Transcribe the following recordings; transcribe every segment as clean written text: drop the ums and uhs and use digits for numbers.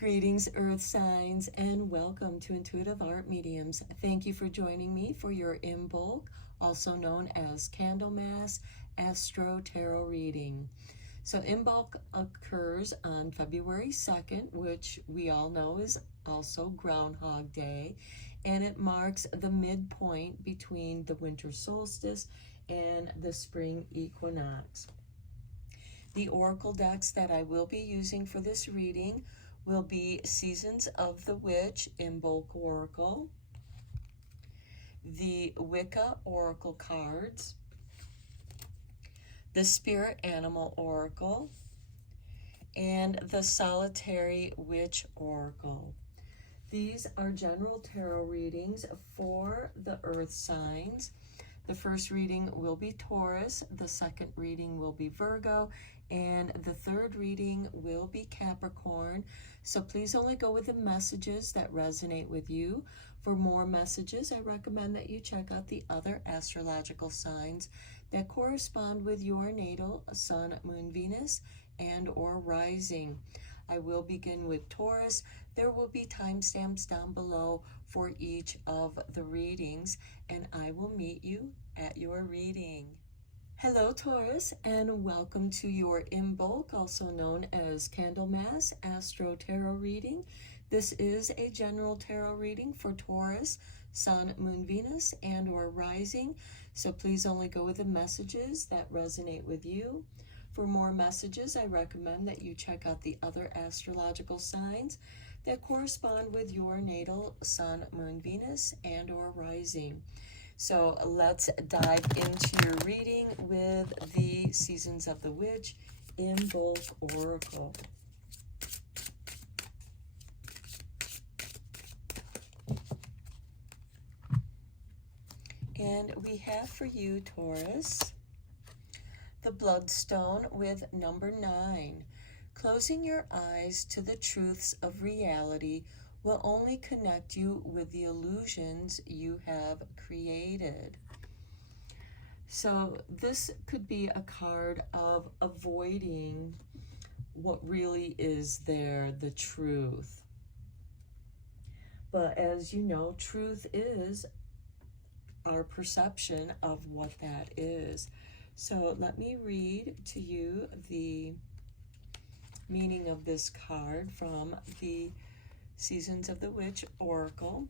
Greetings, Earth signs, and welcome to Intuitive Art Mediums. Thank you for joining me for your Imbolc, also known as Candlemas Astro-Tarot reading. So Imbolc occurs on February 2nd, which we all know is also Groundhog Day, and it marks the midpoint between the winter solstice and the spring equinox. The oracle decks that I will be using for this reading will be Seasons of the Witch Imbolc Oracle, the Wicca Oracle cards, the Spirit Animal Oracle, and the Solitary Witch Oracle. These are general tarot readings for the Earth signs. The first reading will be Taurus, the second reading will be Virgo, and the third reading will be Capricorn. So please only go with the messages that resonate with you. For more messages, I recommend that you check out the other astrological signs that correspond with your natal Sun, Moon, Venus, and or rising. I will begin with Taurus. There will be timestamps down below for each of the readings, and I will meet you at your reading. Hello, Taurus, and welcome to your Imbolc, also known as Candlemas Astro-Tarot reading. This is a general tarot reading for Taurus, Sun, Moon, Venus, and or rising, so please only go with the messages that resonate with you. For more messages, I recommend that you check out the other astrological signs that correspond with your natal Sun, Moon, Venus, and or rising. So let's dive into your reading with the Seasons of the Witch Imbolc Oracle. And we have for you, Taurus, the Bloodstone with number 9. Closing your eyes to the truths of reality will only connect you with the illusions you have created. So this could be a card of avoiding what really is there, the truth. But as you know, truth is our perception of what that is. So let me read to you the meaning of this card from the Seasons of the Witch Oracle.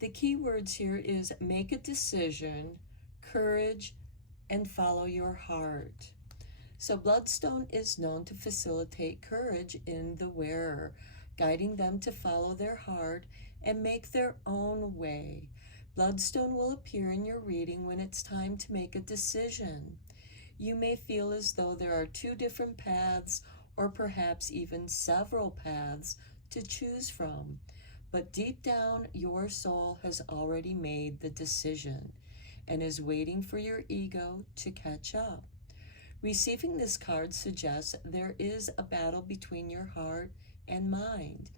The key words here is make a decision, courage, and follow your heart. So Bloodstone is known to facilitate courage in the wearer, guiding them to follow their heart and make their own way. Bloodstone will appear in your reading when it's time to make a decision. You may feel as though there are two different paths or perhaps even several paths to choose from. But deep down, your soul has already made the decision and is waiting for your ego to catch up. Receiving this card suggests there is a battle between your heart and mind,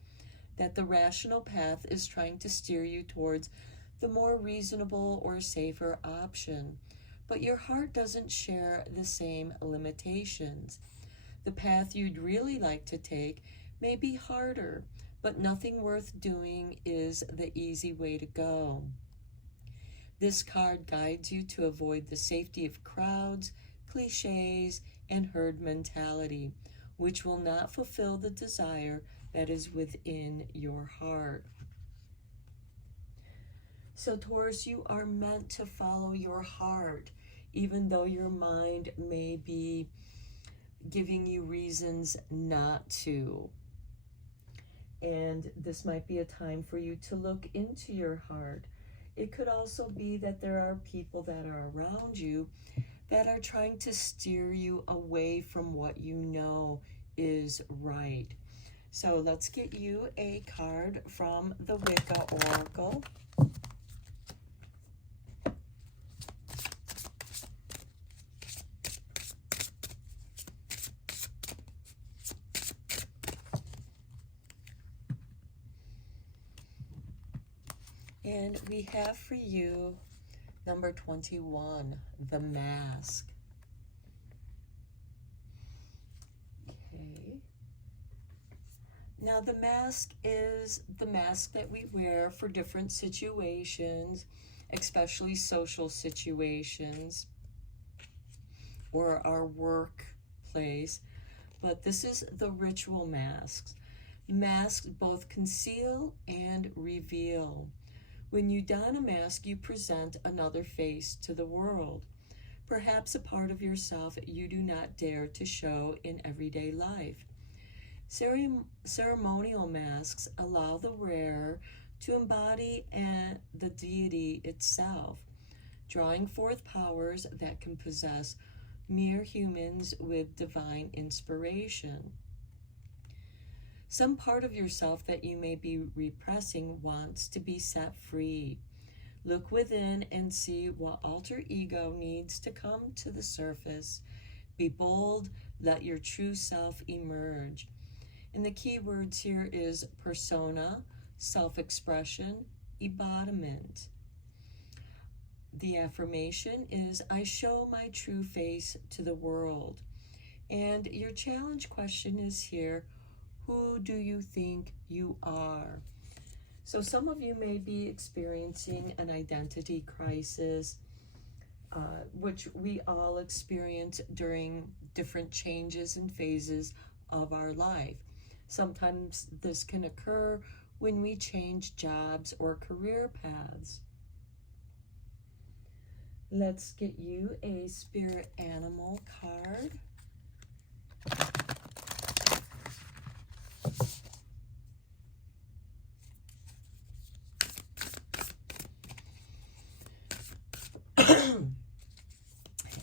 that the rational path is trying to steer you towards the more reasonable or safer option, but your heart doesn't share the same limitations. The path you'd really like to take may be harder, but nothing worth doing is the easy way to go. This card guides you to avoid the safety of crowds, cliches, and herd mentality, which will not fulfill the desire that is within your heart. So Taurus, you are meant to follow your heart, even though your mind may be giving you reasons not to. And this might be a time for you to look into your heart. It could also be that there are people that are around you that are trying to steer you away from what you know is right. So let's get you a card from the Wicca Oracle. And we have for you number 21, the Mask. Okay. Now, the mask is the mask that we wear for different situations, especially social situations or our workplace. But this is the ritual masks. Masks both conceal and reveal. When you don a mask, you present another face to the world, perhaps a part of yourself you do not dare to show in everyday life. Ceremonial masks allow the wearer to embody the deity itself, drawing forth powers that can possess mere humans with divine inspiration. Some part of yourself that you may be repressing wants to be set free. Look within and see what alter ego needs to come to the surface. Be bold, let your true self emerge. And the key words here is persona, self-expression, embodiment. The affirmation is, I show my true face to the world. And your challenge question is here, who do you think you are? So some of you may be experiencing an identity crisis, which we all experience during different changes and phases of our life. Sometimes this can occur when we change jobs or career paths. Let's get you a spirit animal card.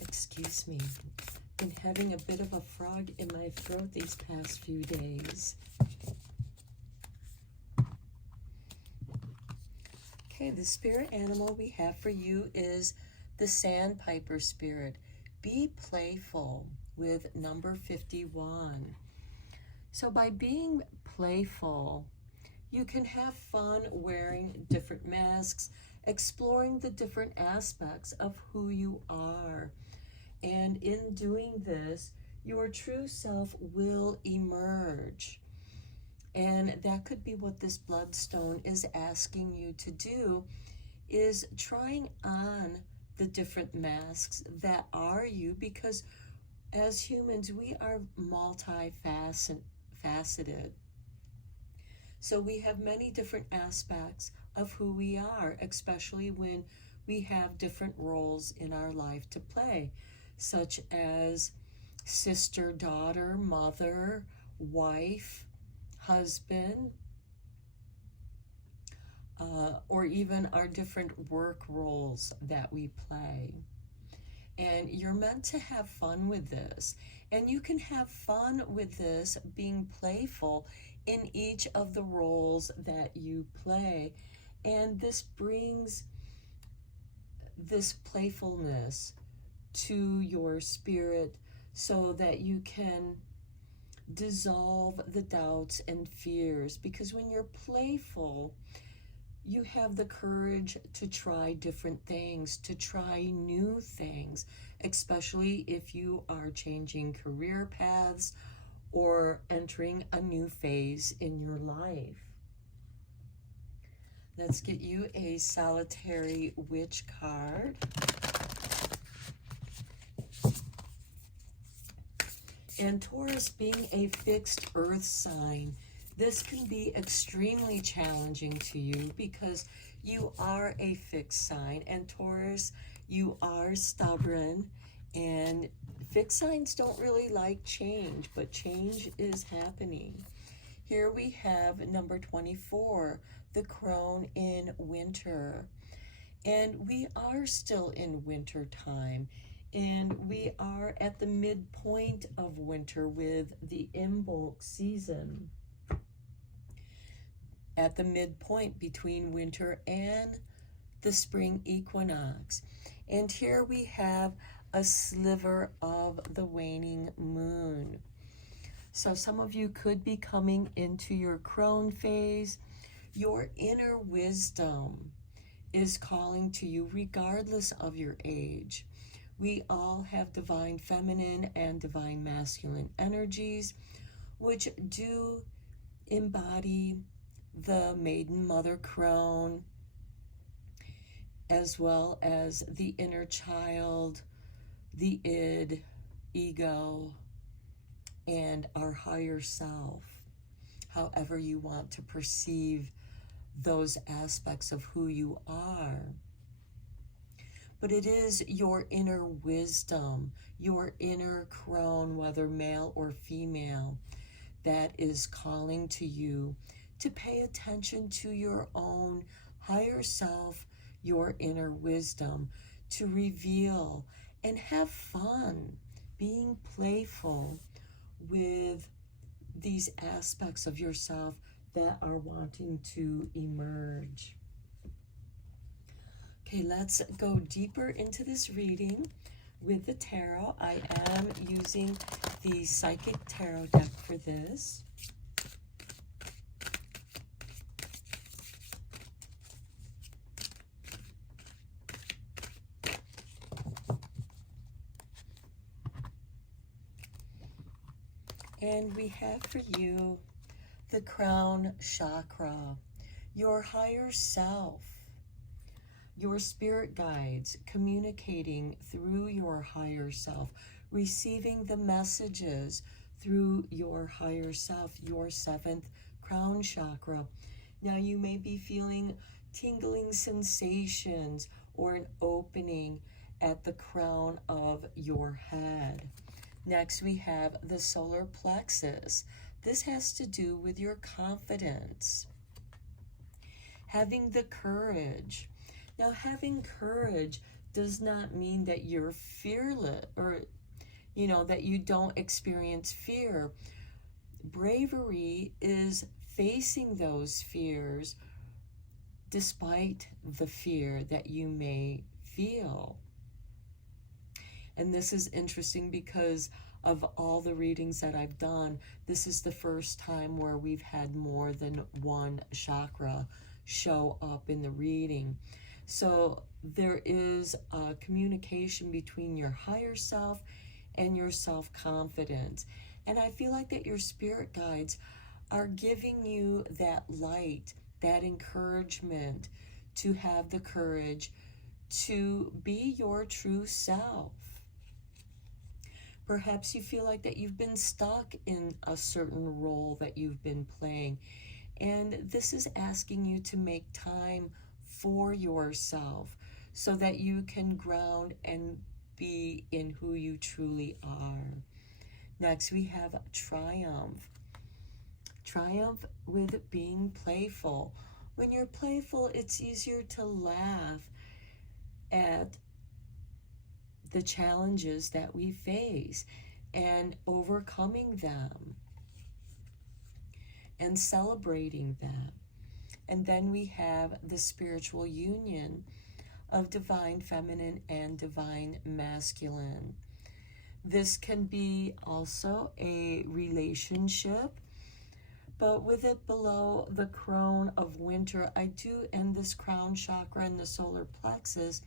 Excuse me. Been having a bit of a frog in my throat these past few days. Okay, the spirit animal we have for you is the sandpiper spirit. Be playful with number 51. So by being playful, you can have fun wearing different masks, exploring the different aspects of who you are. And in doing this, your true self will emerge. And that could be what this bloodstone is asking you to do, is trying on the different masks that are you, because as humans, we are multifaceted. So we have many different aspects of who we are, especially when we have different roles in our life to play, such as sister, daughter, mother, wife, husband, or even our different work roles that we play. And you're meant to have fun with this. And you can have fun with this being playful in each of the roles that you play. And this brings this playfulness to your spirit so that you can dissolve the doubts and fears. Because when you're playful, you have the courage to try different things, to try new things, especially if you are changing career paths or entering a new phase in your life. Let's get you a solitary witch card. And Taurus, being a fixed earth sign, this can be extremely challenging to you because you are a fixed sign. And Taurus, you are stubborn, and fixed signs don't really like change, but change is happening. Here we have number 24, the crone in winter. And we are still in winter time. And we are at the midpoint of winter with the Imbolc season. At the midpoint between winter and the spring equinox. And here we have a sliver of the waning moon. So some of you could be coming into your crone phase. Your inner wisdom is calling to you regardless of your age. We all have divine feminine and divine masculine energies, which do embody the maiden mother crone, as well as the inner child, the id, ego, and our higher self, however you want to perceive those aspects of who you are. But it is your inner wisdom, your inner crone, whether male or female, that is calling to you to pay attention to your own higher self, your inner wisdom, to reveal and have fun, being playful with these aspects of yourself that are wanting to emerge. Okay, let's go deeper into this reading with the tarot. I am using the Psychic Tarot deck for this. And we have for you the crown chakra, your higher self, your spirit guides communicating through your higher self, receiving the messages through your higher self, your seventh crown chakra. Now you may be feeling tingling sensations or an opening at the crown of your head. Next, we have the solar plexus. This has to do with your confidence, having the courage. Now, having courage does not mean that you're fearless or, that you don't experience fear. Bravery is facing those fears despite the fear that you may feel. And this is interesting because of all the readings that I've done, this is the first time where we've had more than one chakra show up in the reading. So there is a communication between your higher self and your self-confidence. And I feel like that your spirit guides are giving you that light, that encouragement to have the courage to be your true self. Perhaps you feel like that you've been stuck in a certain role that you've been playing. And this is asking you to make time for yourself so that you can ground and be in who you truly are. Next, we have triumph. Triumph with being playful. When you're playful, it's easier to laugh at the challenges that we face and overcoming them and celebrating them. And then we have the spiritual union of divine feminine and divine masculine. This can be also a relationship, but with it below the crown of winter, I do, and this crown chakra and the solar plexus,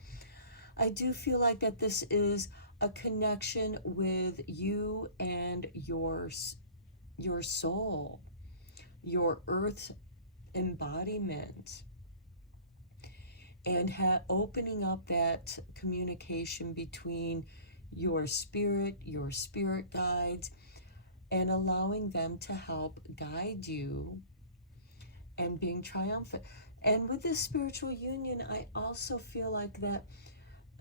I do feel like that this is a connection with you and your soul, your earth embodiment, and opening up that communication between your spirit guides, and allowing them to help guide you and being triumphant. And with this spiritual union, I also feel like that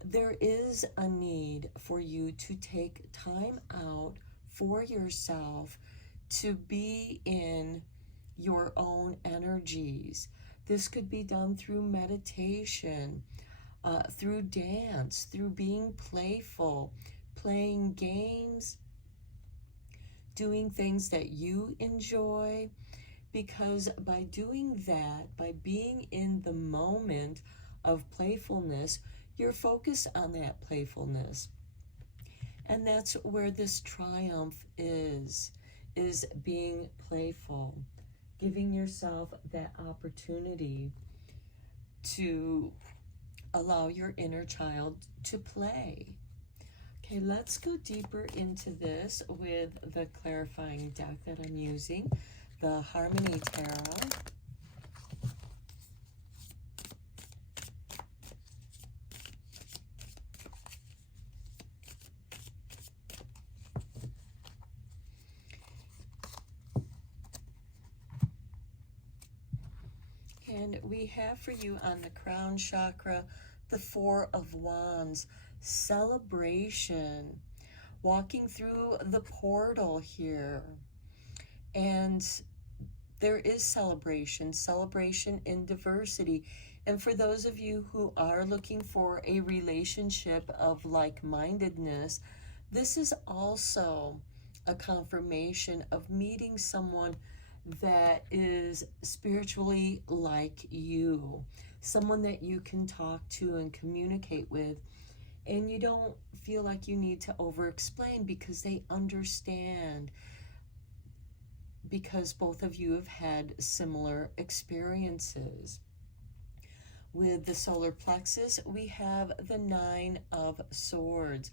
there is a need for you to take time out for yourself to be in your own energies. This could be done through meditation, through dance, through being playful, playing games, doing things that you enjoy. Because by doing that, by being in the moment of playfulness, you're focused on that playfulness. And that's where this triumph is being playful, giving yourself that opportunity to allow your inner child to play. Okay, let's go deeper into this with the clarifying deck that I'm using, the Harmony Tarot. And we have for you on the crown chakra, the Four of Wands, celebration, walking through the portal here. And there is celebration, celebration in diversity. And for those of you who are looking for a relationship of like-mindedness, this is also a confirmation of meeting someone that is spiritually like you, someone that you can talk to and communicate with, and you don't feel like you need to over-explain because they understand, because both of you have had similar experiences. With the solar plexus, we have the Nine of Swords.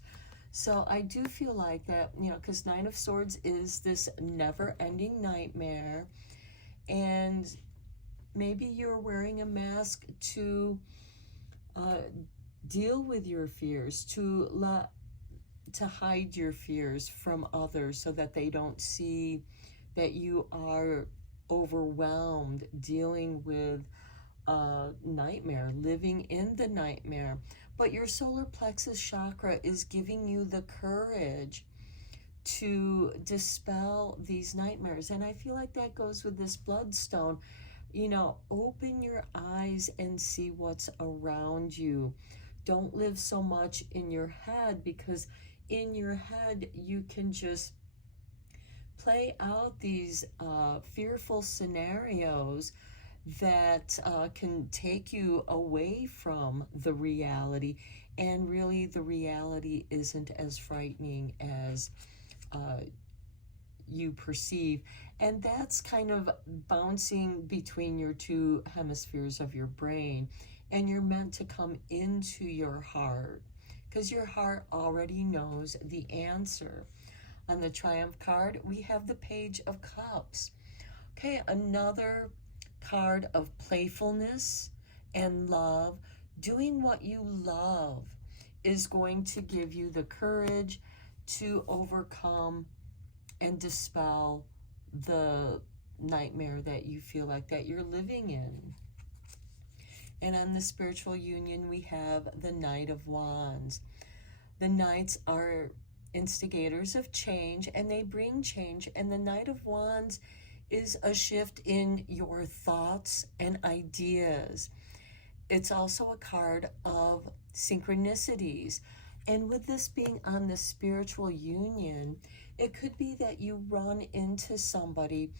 So I do feel like that, you know, because Nine of Swords is this never-ending nightmare, and maybe you're wearing a mask to deal with your fears, to hide your fears from others so that they don't see that you are overwhelmed dealing with a nightmare, living in the nightmare. But your solar plexus chakra is giving you the courage to dispel these nightmares. And I feel like that goes with this bloodstone. You know, open your eyes and see what's around you. Don't live so much in your head, because in your head you can just play out these fearful scenarios that can take you away from the reality, and really the reality isn't as frightening as you perceive. And that's kind of bouncing between your two hemispheres of your brain, and you're meant to come into your heart, because your heart already knows the answer. On the Triumph card, we have the Page of Cups. Okay, another card of playfulness and love. Doing what you love is going to give you the courage to overcome and dispel the nightmare that you feel like that you're living in. And on the spiritual union, we have the Knight of Wands. The Knights are instigators of change, and they bring change. And the Knight of Wands is a shift in your thoughts and ideas. It's also a card of synchronicities. And with this being on the spiritual union, it could be that you run into somebody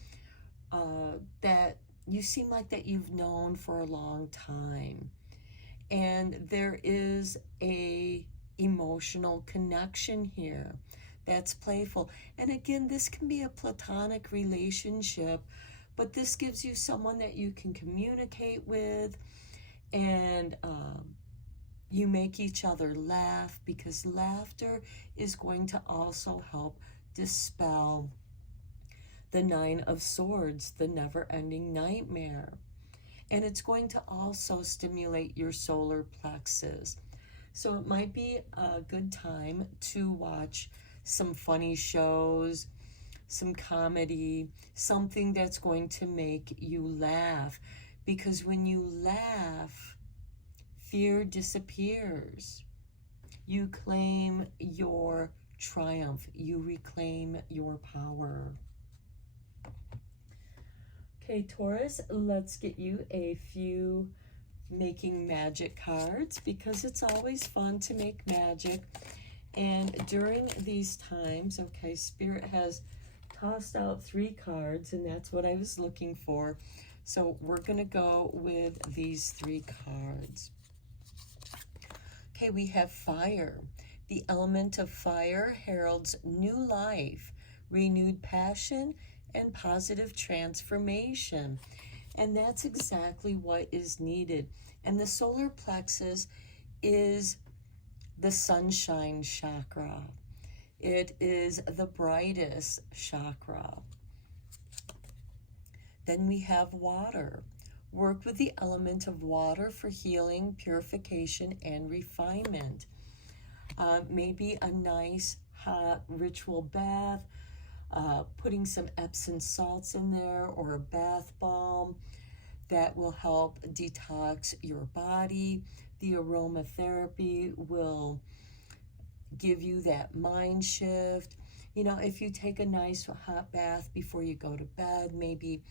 that you seem like that you've known for a long time. And there is a emotional connection here that's playful. And again, this can be a platonic relationship, but this gives you someone that you can communicate with, and you make each other laugh, because laughter is going to also help dispel the Nine of Swords, the never-ending nightmare. And it's going to also stimulate your solar plexus. So it might be a good time to watch some funny shows, some comedy, something that's going to make you laugh. Because when you laugh, fear disappears. You claim your triumph. You reclaim your power. Okay, Taurus, let's get you a few making magic cards, because it's always fun to make magic. And during these times, okay, Spirit has tossed out 3 cards, and that's what I was looking for. So we're going to go with these 3 cards. Okay, we have fire. The element of fire heralds new life, renewed passion, and positive transformation. And that's exactly what is needed. And the solar plexus is the sunshine chakra. It is the brightest chakra. Then we have water. Work with the element of water for healing, purification, and refinement. Maybe a nice hot ritual bath, putting some Epsom salts in there, or a bath bomb that will help detox your body. The aromatherapy will give you that mind shift. You know, if you take a nice hot bath before you go to bed, maybe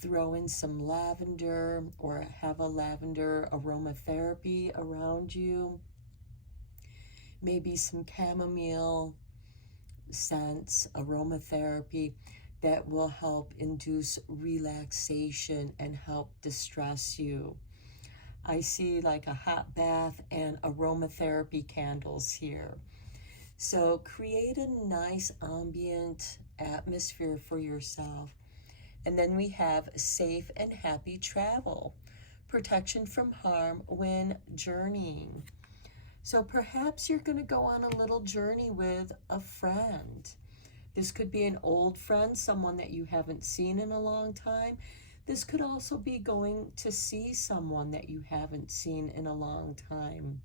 throw in some lavender or have a lavender aromatherapy around you. Maybe some chamomile scents, aromatherapy that will help induce relaxation and help distress you. I see like a hot bath and aromatherapy candles here. So create a nice ambient atmosphere for yourself. And then we have safe and happy travel, protection from harm when journeying. So perhaps you're going to go on a little journey with a friend. This could be an old friend, someone that you haven't seen in a long time. This could also be going to see someone that you haven't seen in a long time.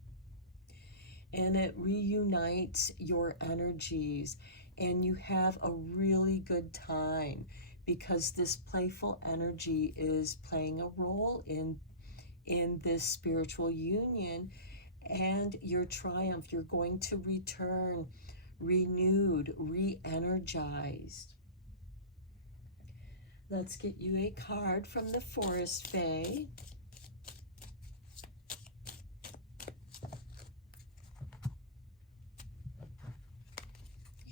And it reunites your energies, and you have a really good time because this playful energy is playing a role in this spiritual union and your triumph. You're going to return renewed, re-energized. Let's get you a card from the Forest Fae.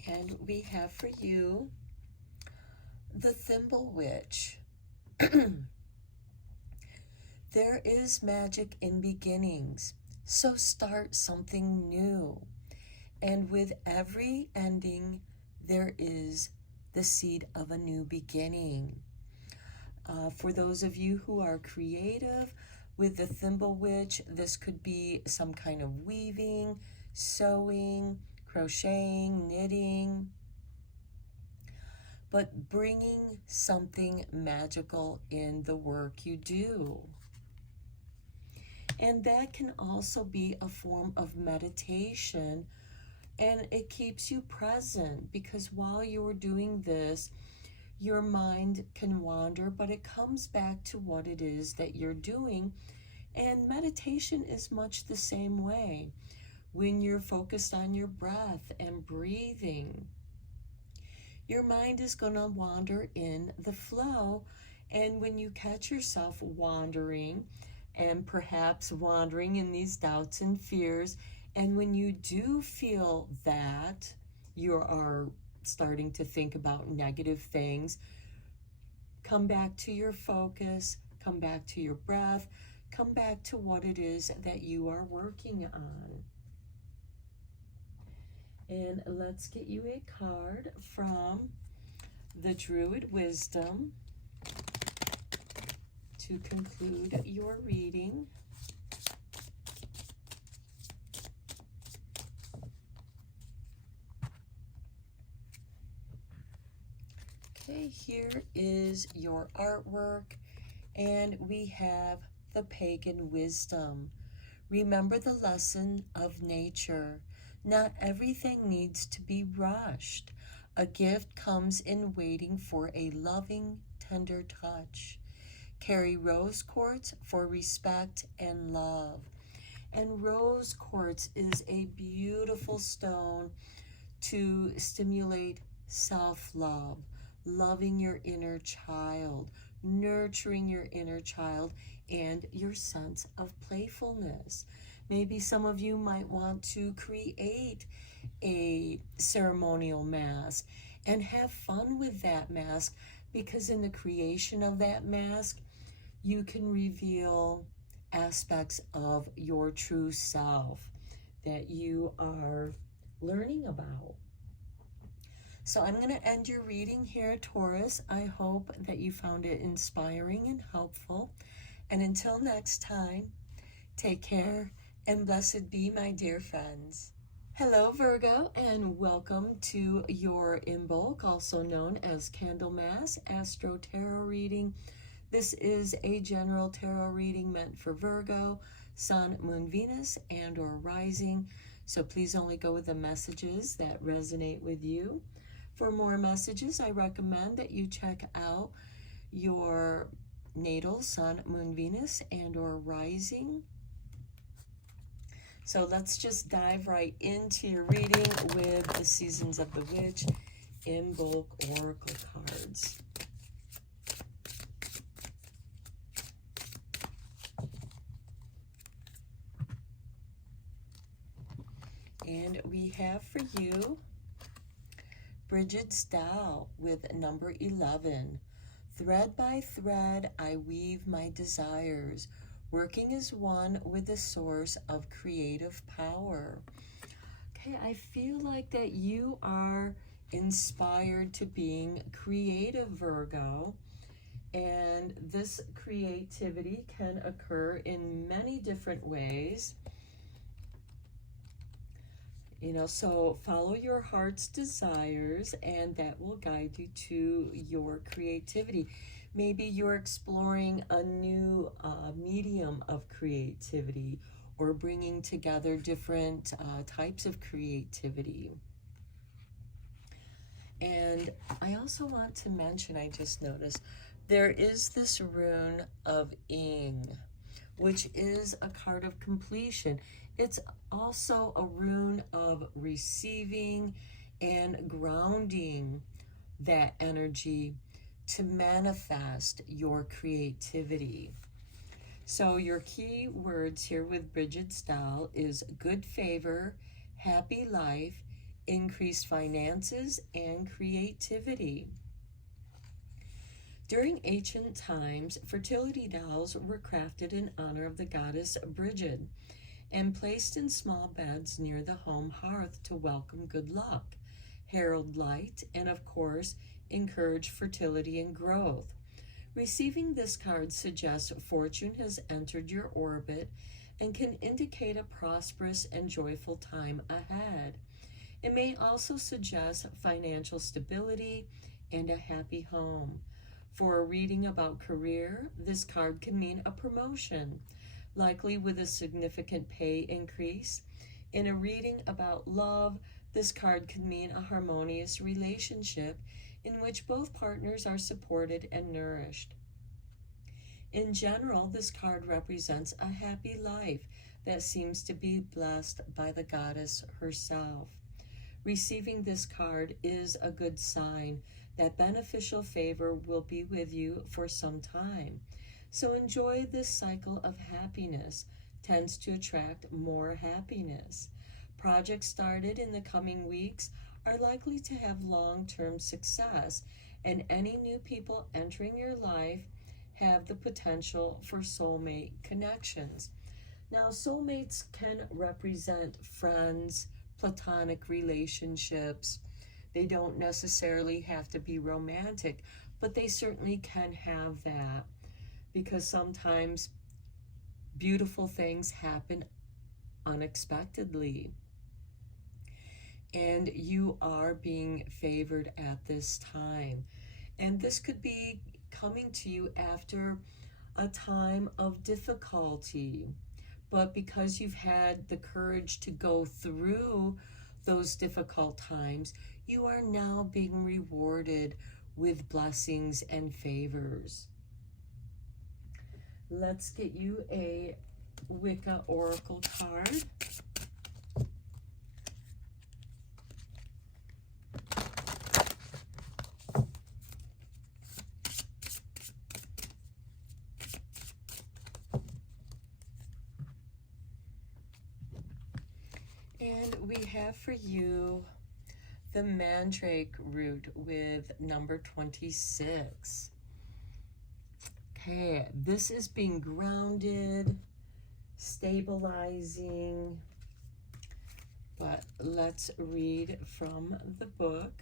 And we have for you the Thimble Witch. There is magic in beginnings, so start something new. And with every ending, there is the seed of a new beginning. For those of you who are creative, with the Thimble Witch, this could be some kind of weaving, sewing, crocheting, knitting, but bringing something magical in the work you do. And that can also be a form of meditation, and it keeps you present because while you're doing this, your mind can wander, but it comes back to what it is that you're doing. And meditation is much the same way. When you're focused on your breath and breathing, your mind is going to wander in the flow. And when you catch yourself wandering, and perhaps wandering in these doubts and fears, and when you do feel that you are starting to think about negative things, come back to your focus, come back to your breath, come back to what it is that you are working on. And let's get you a card from the Druid Wisdom to conclude your reading. Okay, here is your artwork, and we have the Pagan Wisdom. Remember the lesson of nature. Not everything needs to be rushed. A gift comes in waiting for a loving, tender touch. Carry rose quartz for respect and love. And rose quartz is a beautiful stone to stimulate self-love, loving your inner child, nurturing your inner child, and your sense of playfulness. Maybe some of you might want to create a ceremonial mask and have fun with that mask, because in the creation of that mask, you can reveal aspects of your true self that you are learning about. So I'm going to end your reading here, Taurus. I hope that you found it inspiring and helpful. And until next time, take care and blessed be, my dear friends. Hello Virgo, and welcome to your Imbolc, also known as Candlemas Astro-Tarot reading. This is a general tarot reading meant for Virgo, Sun, Moon, Venus, and or rising. So please only go with the messages that resonate with you. For more messages, I recommend that you check out your natal Sun, Moon, Venus, and or rising. So let's just dive right into your reading with the Seasons of the Witch Imbolc Oracle cards. And we have for you Bridget's Tao with number 11. Thread by thread I weave my desires, working as one with the source of creative power. Okay, I feel like that you are inspired to being creative, Virgo. And this creativity can occur in many different ways. So follow your heart's desires, and that will guide you to your creativity. Maybe you're exploring a new medium of creativity, or bringing together different types of creativity. And I also want to mention, I just noticed, there is this rune of Ing, which is a card of completion. It's also a rune of receiving and grounding that energy to manifest your creativity. So your key words here with Bridget's Style is good favor, happy life, increased finances, and creativity. During ancient times, fertility dolls were crafted in honor of the goddess Bridget and placed in small beds near the home hearth to welcome good luck, herald light, and of course, encourage fertility and growth. Receiving this card suggests fortune has entered your orbit and can indicate a prosperous and joyful time ahead. It may also suggest financial stability and a happy home. For a reading about career, this card can mean a promotion, likely with a significant pay increase. In a reading about love, this card can mean a harmonious relationship in which both partners are supported and nourished. In general, this card represents a happy life that seems to be blessed by the goddess herself. Receiving this card is a good sign that beneficial favor will be with you for some time. So enjoy this cycle of happiness, tends to attract more happiness. Projects started in the coming weeks are likely to have long-term success, and any new people entering your life have the potential for soulmate connections. Now, soulmates can represent friends, platonic relationships. They don't necessarily have to be romantic, but they certainly can have that, because sometimes beautiful things happen unexpectedly. And you are being favored at this time. And this could be coming to you after a time of difficulty. But because you've had the courage to go through those difficult times, you are now being rewarded with blessings and favors. Let's get you a Wicca Oracle card. And we have for you the Mandrake root with number 26. Okay, this is being grounded, stabilizing, but let's read from the book.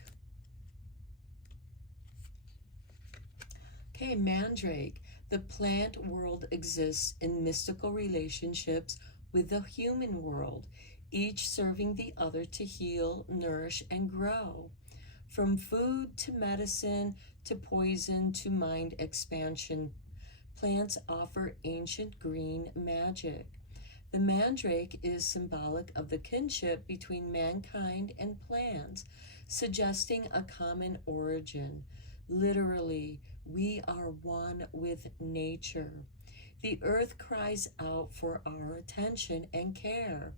Okay, Mandrake. The plant world exists in mystical relationships with the human world. each serving the other to heal, nourish, and grow. From food to medicine to poison to mind expansion, plants offer ancient green magic. The mandrake is symbolic of the kinship between mankind and plants, suggesting a common origin. Literally, we are one with nature. The earth cries out for our attention and care.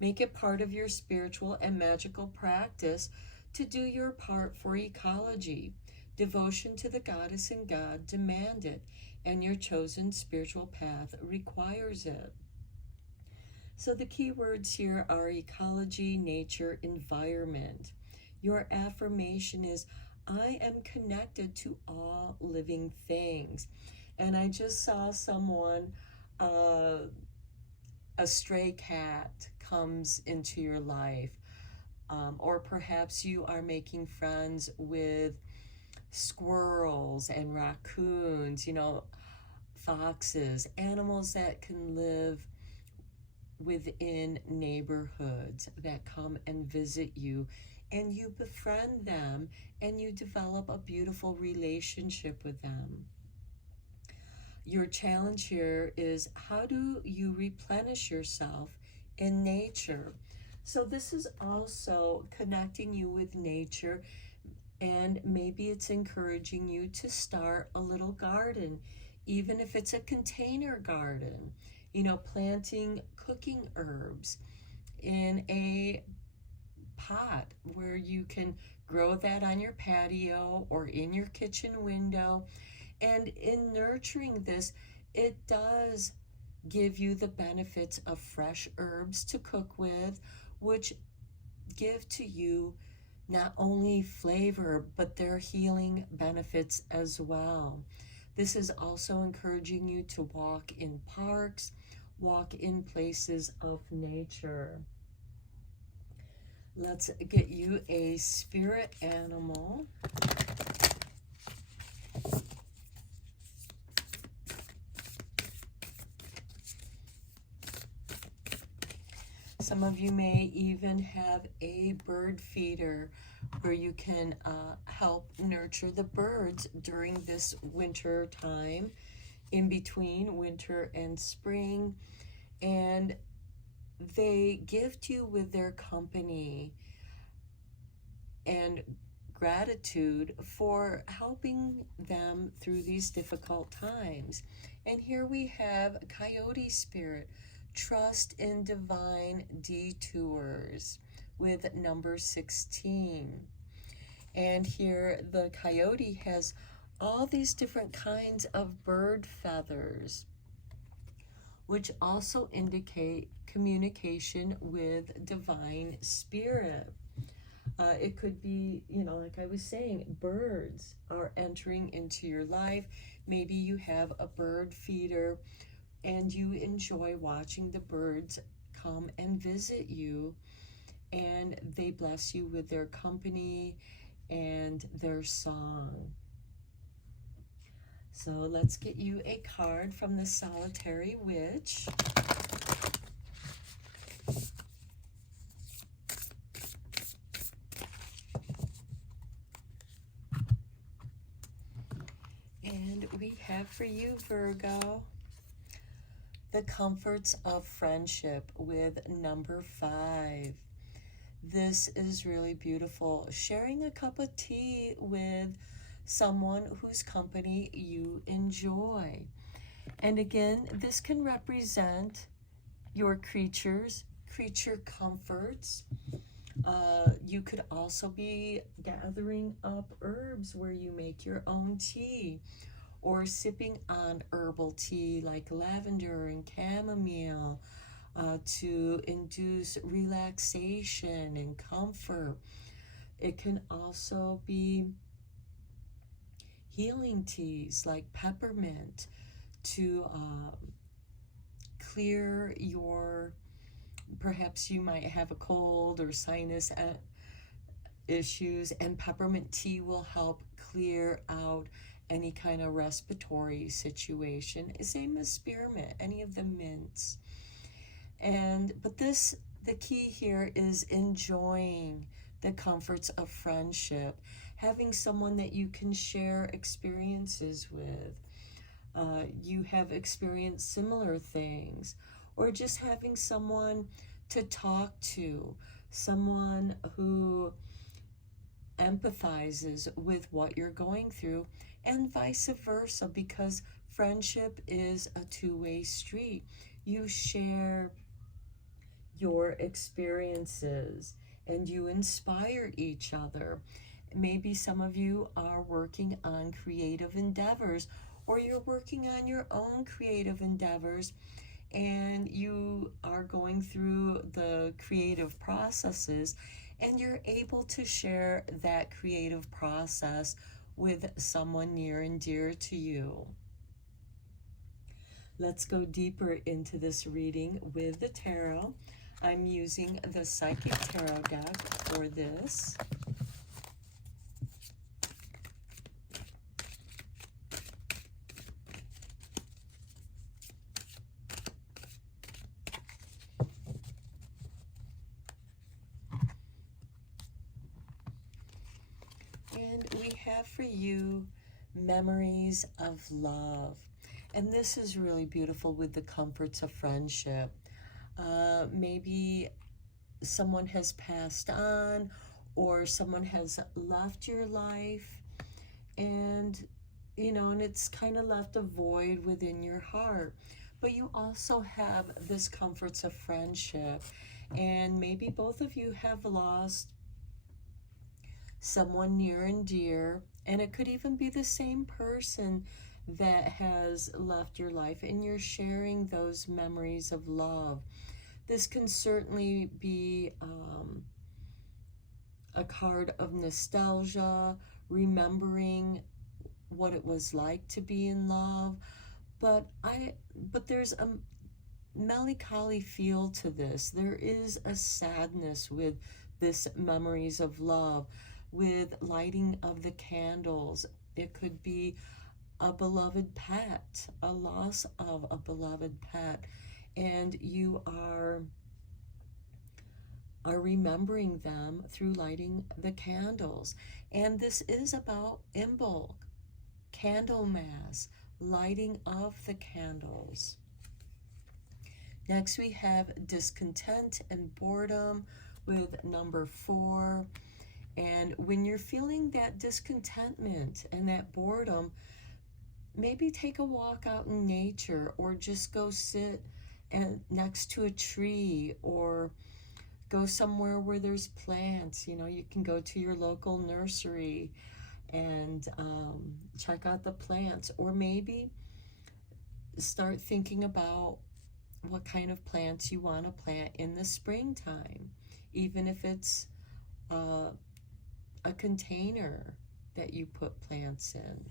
Make it part of your spiritual and magical practice to do your part for ecology. Devotion to the goddess and God demand it, and your chosen spiritual path requires it. So the key words here are ecology, nature, environment. Your affirmation is, I am connected to all living things. And I just saw someone, a stray cat comes into your life. Or perhaps you are making friends with squirrels and raccoons, foxes, animals that can live within neighborhoods that come and visit you, and you befriend them and you develop a beautiful relationship with them. Your challenge here is, how do you replenish yourself in nature? So this is also connecting you with nature, and maybe it's encouraging you to start a little garden, even if it's a container garden, planting cooking herbs in a pot where you can grow that on your patio or in your kitchen window. And in nurturing this, it does give you the benefits of fresh herbs to cook with, which give to you not only flavor, but their healing benefits as well. This is also encouraging you to walk in parks, walk in places of nature. Let's get you a spirit animal. Some of you may even have a bird feeder where you can help nurture the birds during this winter time, in between winter and spring. And they gift you with their company and gratitude for helping them through these difficult times. And here we have coyote spirit. Trust in divine detours with number 16. And here the coyote has all these different kinds of bird feathers, which also indicate communication with divine spirit. It could be, like I was saying, birds are entering into your life. Maybe you have a bird feeder and you enjoy watching the birds come and visit you, and they bless you with their company and their song. So let's get you a card from the Solitary Witch. And we have for you, Virgo, the comforts of friendship with number 5. This is really beautiful. Sharing a cup of tea with someone whose company you enjoy. And again, this can represent your creature comforts. You could also be gathering up herbs where you make your own tea, or sipping on herbal tea like lavender and chamomile to induce relaxation and comfort. It can also be healing teas like peppermint to clear your, perhaps you might have a cold or sinus issues, and peppermint tea will help clear out any kind of respiratory situation. Same as spearmint, any of the mints. But this the key here is enjoying the comforts of friendship, having someone that you can share experiences with. You have experienced similar things, or just having someone to talk to, someone who empathizes with what you're going through, and vice versa, because friendship is a two-way street. You share your experiences and you inspire each other. Maybe some of you are working on creative endeavors, or you're working on your own creative endeavors, and you are going through the creative processes, and you're able to share that creative process with someone near and dear to you. Let's go deeper into this reading with the tarot. I'm using the Psychic Tarot deck for this. And we have for you memories of love. And this is really beautiful with the comforts of friendship. Maybe someone has passed on, or someone has left your life, and and it's kind of left a void within your heart. But you also have this comforts of friendship, and maybe both of you have lost someone near and dear, and it could even be the same person that has left your life, and you're sharing those memories of love. This can certainly be a card of nostalgia, remembering what it was like to be in love. But there's a melancholy feel to this. There is a sadness with this memories of love, with lighting of the candles. It could be a beloved pet, a loss of a beloved pet, and you are remembering them through lighting the candles. And this is about Imbolc, Candlemas, lighting of the candles. Next we have discontent and boredom with number 4. And when you're feeling that discontentment and that boredom, maybe take a walk out in nature, or just go sit next to a tree, or go somewhere where there's plants. You can go to your local nursery and check out the plants, or maybe start thinking about what kind of plants you want to plant in the springtime, even if it's a container that you put plants in.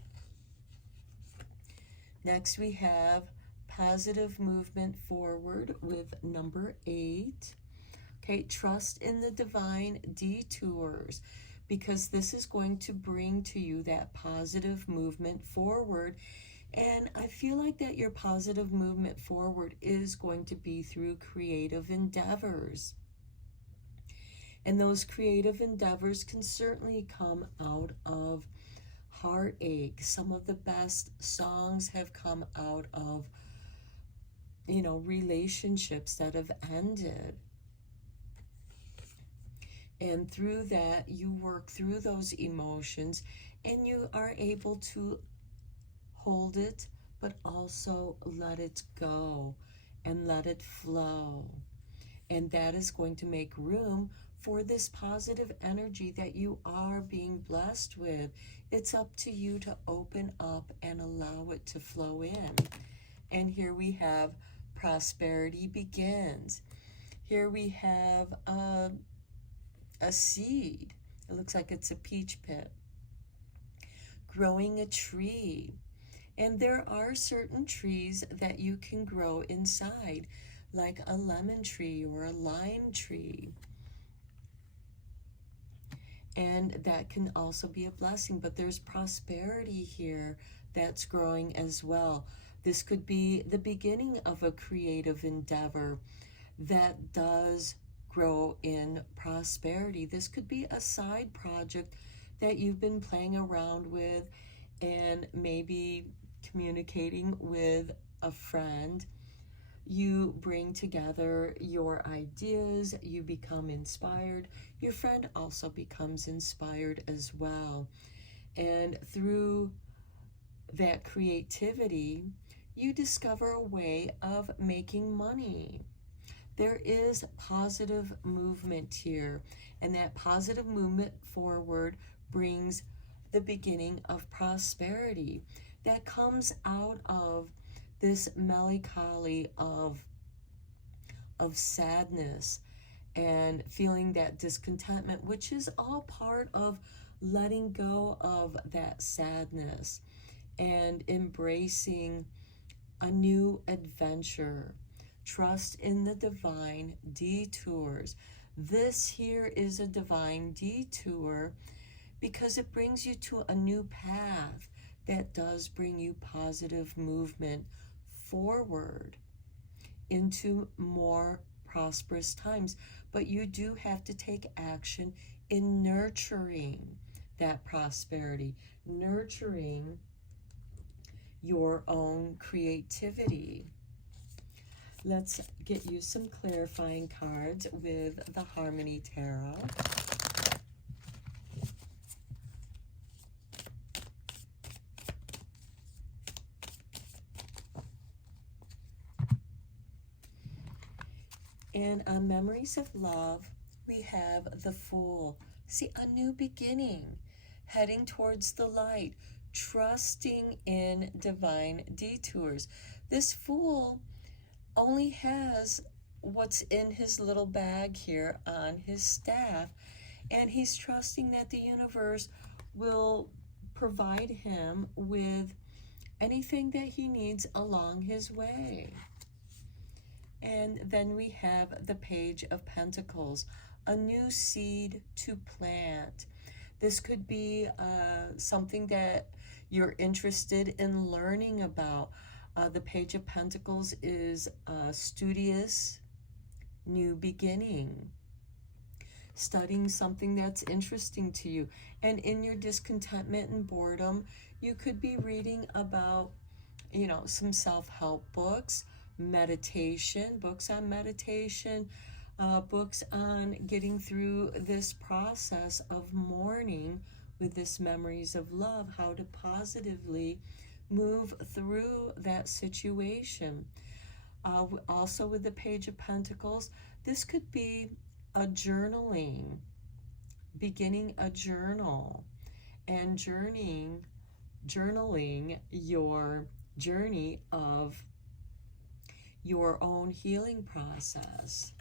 Next we have positive movement forward with number 8. Okay, trust in the divine detours, because this is going to bring to you that positive movement forward. And I feel like that your positive movement forward is going to be through creative endeavors. And those creative endeavors can certainly come out of heartache. Some of the best songs have come out of, relationships that have ended. And through that, you work through those emotions, and you are able to hold it, but also let it go and let it flow. And that is going to make room for this positive energy that you are being blessed with. It's up to you to open up and allow it to flow in. And here we have prosperity begins. Here we have a seed. It looks like it's a peach pit. Growing a tree. And there are certain trees that you can grow inside, like a lemon tree or a lime tree. And that can also be a blessing, but there's prosperity here that's growing as well. This could be the beginning of a creative endeavor that does grow in prosperity. This could be a side project that you've been playing around with and maybe communicating with a friend. You bring together your ideas, you become inspired. Your friend also becomes inspired as well. And through that creativity, you discover a way of making money. There is positive movement here, and that positive movement forward brings the beginning of prosperity that comes out of this melancholy of sadness and feeling that discontentment, which is all part of letting go of that sadness and embracing a new adventure. Trust in the divine detours. This here is a divine detour because it brings you to a new path that does bring you positive movement forward into more prosperous times. But you do have to take action in nurturing that prosperity, nurturing your own creativity. Let's get you some clarifying cards with the Harmony Tarot. And on Memories of Love, we have the Fool. See, a new beginning, heading towards the light, trusting in divine detours. This Fool only has what's in his little bag here on his staff, and he's trusting that the universe will provide him with anything that he needs along his way. And then we have the Page of Pentacles, a new seed to plant. This could be something that you're interested in learning about. The Page of Pentacles is a studious new beginning, studying something that's interesting to you. And in your discontentment and boredom, you could be reading about, some self-help books, meditation, books on meditation, books on getting through this process of mourning with this Memories of Love, how to positively move through that situation. Also with the Page of Pentacles, this could be a journaling, beginning a journal and journaling your journey of your own healing process.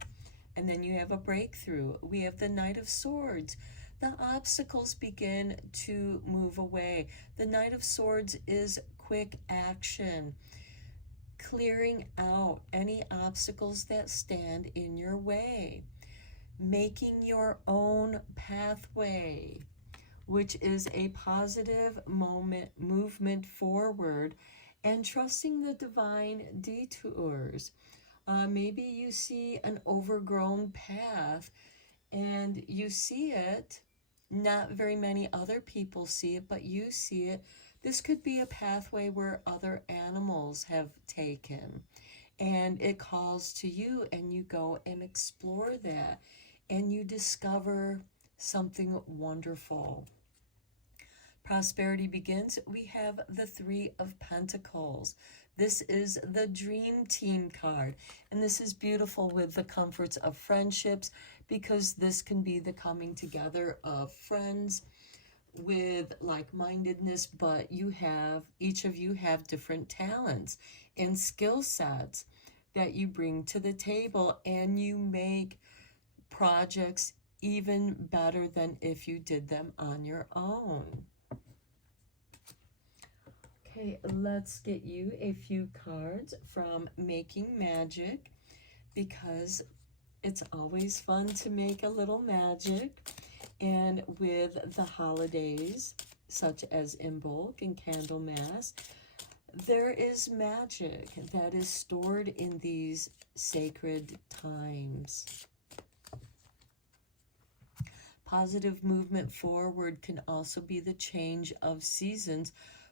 And then you have a breakthrough. We have the Knight of Swords. The obstacles begin to move away. The Knight of Swords is quick action, clearing out any obstacles that stand in your way, making your own pathway, which is a positive movement forward, and trusting the divine detours. Maybe you see an overgrown path and you see it. Not very many other people see it, but you see it. This could be a pathway where other animals have taken, and it calls to you, and you go and explore that, and you discover something wonderful. Prosperity begins. We have the Three of Pentacles. This is the Dream Team card, and this is beautiful with the comforts of friendships, because this can be the coming together of friends with like-mindedness, but each of you have different talents and skill sets that you bring to the table, and you make projects even better than if you did them on your own. Okay, let's get you a few cards from Making Magic, because it's always fun to make a little magic. And with the holidays, such as Imbolc and Candlemas, there is magic that is stored in these sacred times. positive movement forward can also be the change of seasons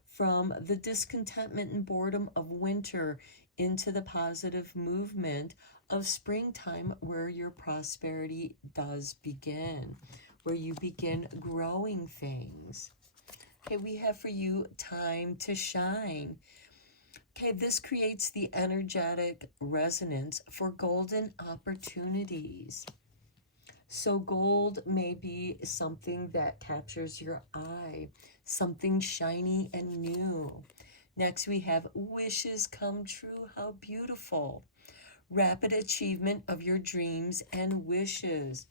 from the discontentment and boredom of winter into the positive movement of springtime, where your prosperity does begin, where you begin growing things. Okay, we have for you time to shine. Okay, this creates the energetic resonance for golden opportunities. So gold may be something that captures your eye, something shiny and new. Next, we have wishes come true. How beautiful. Rapid achievement of your dreams and wishes.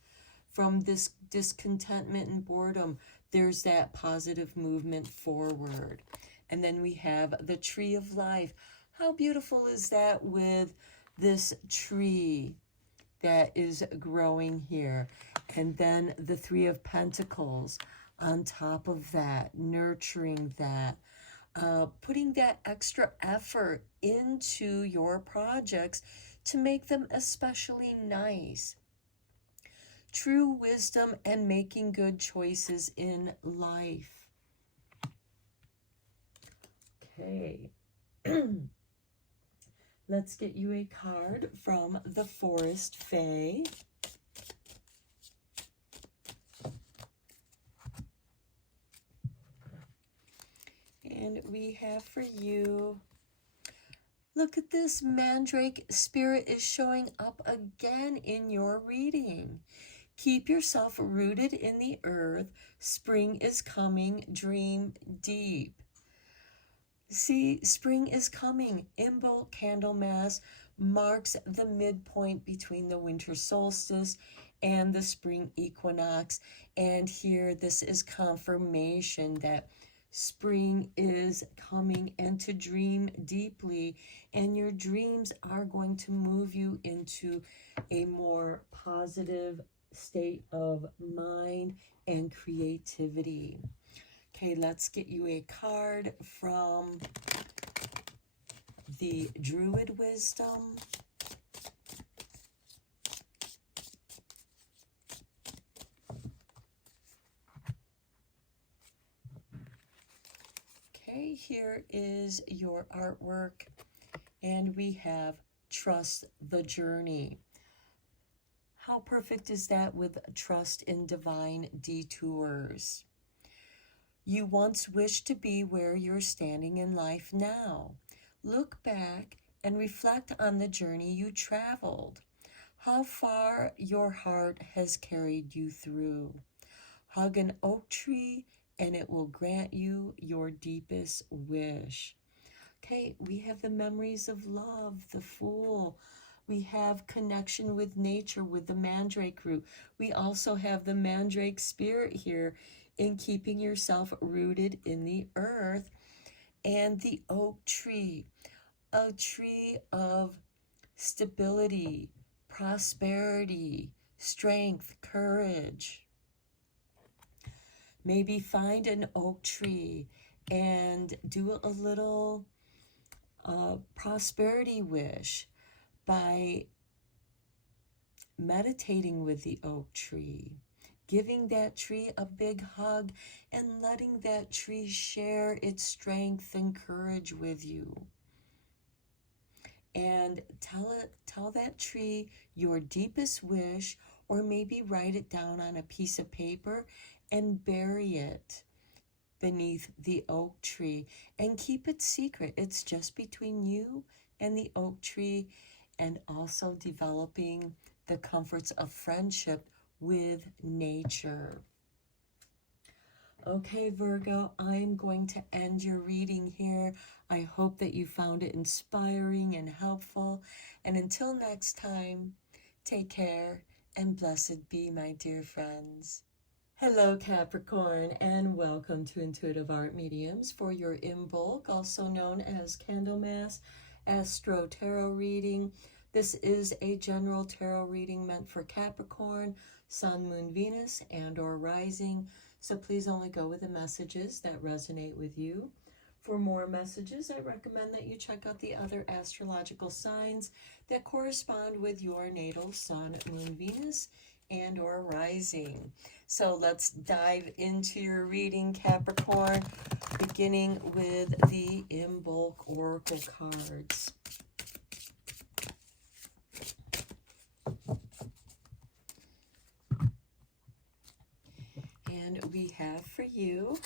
From this discontentment and boredom, there's that positive movement forward. And then we have the tree of life. How beautiful is that with this tree that is growing here? And then the Three of Pentacles on top of that, nurturing that, putting that extra effort into your projects to make them especially nice. True wisdom and making good choices in life. Okay. Let's get you a card from the Forest Fae. And we have for you, look at this, Mandrake spirit is showing up again in your reading. Keep yourself rooted in the earth. Spring is coming. Dream deep. See, spring is coming. Imbolc Candlemas marks the midpoint between the winter solstice and the spring equinox. And here, this is confirmation that spring is coming, and to dream deeply. And your dreams are going to move you into a more positive state of mind and creativity. Okay, let's get you a card from the Druid Wisdom. Okay, here is your artwork, and we have Trust the Journey. How perfect is that with trust in divine detours? You once wished to be where you're standing in life now. Look back and reflect on the journey you traveled, how far your heart has carried you through. Hug an oak tree and it will grant you your deepest wish. Okay, we have the memories of love, the Fool. We have connection with nature with the Mandrake root. We also have the Mandrake spirit here in keeping yourself rooted in the earth, and the oak tree, a tree of stability, prosperity, strength, courage. Maybe find an oak tree and do a little prosperity wish by meditating with the oak tree, giving that tree a big hug and letting that tree share its strength and courage with you. And tell that tree your deepest wish, or maybe write it down on a piece of paper and bury it beneath the oak tree and keep it secret. It's just between you and the oak tree, and also developing the comforts of friendship with nature. Okay, Virgo, I'm going to end your reading here. I hope that you found it inspiring and helpful. And until next time, take care and blessed be, my dear friends. Hello, Capricorn, and welcome to Intuitive Art Mediums for your Imbolc, also known as Candlemas Astro-Tarot reading. This is a general tarot reading meant for Capricorn, Sun, Moon, Venus, and or Rising. So please only go with the messages that resonate with you. For more messages, I recommend that you check out the other astrological signs that correspond with your natal Sun, Moon, Venus, and or rising. So let's dive into your reading, Capricorn, beginning with the Imbolc Oracle cards. And we have for you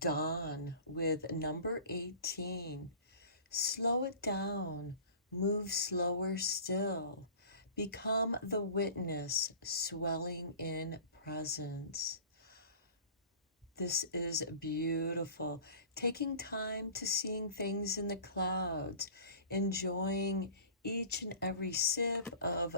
Dawn with number 18. Slow it down, move slower still. Become the witness, swelling in presence. This is beautiful. Taking time to seeing things in the clouds, enjoying each and every sip of,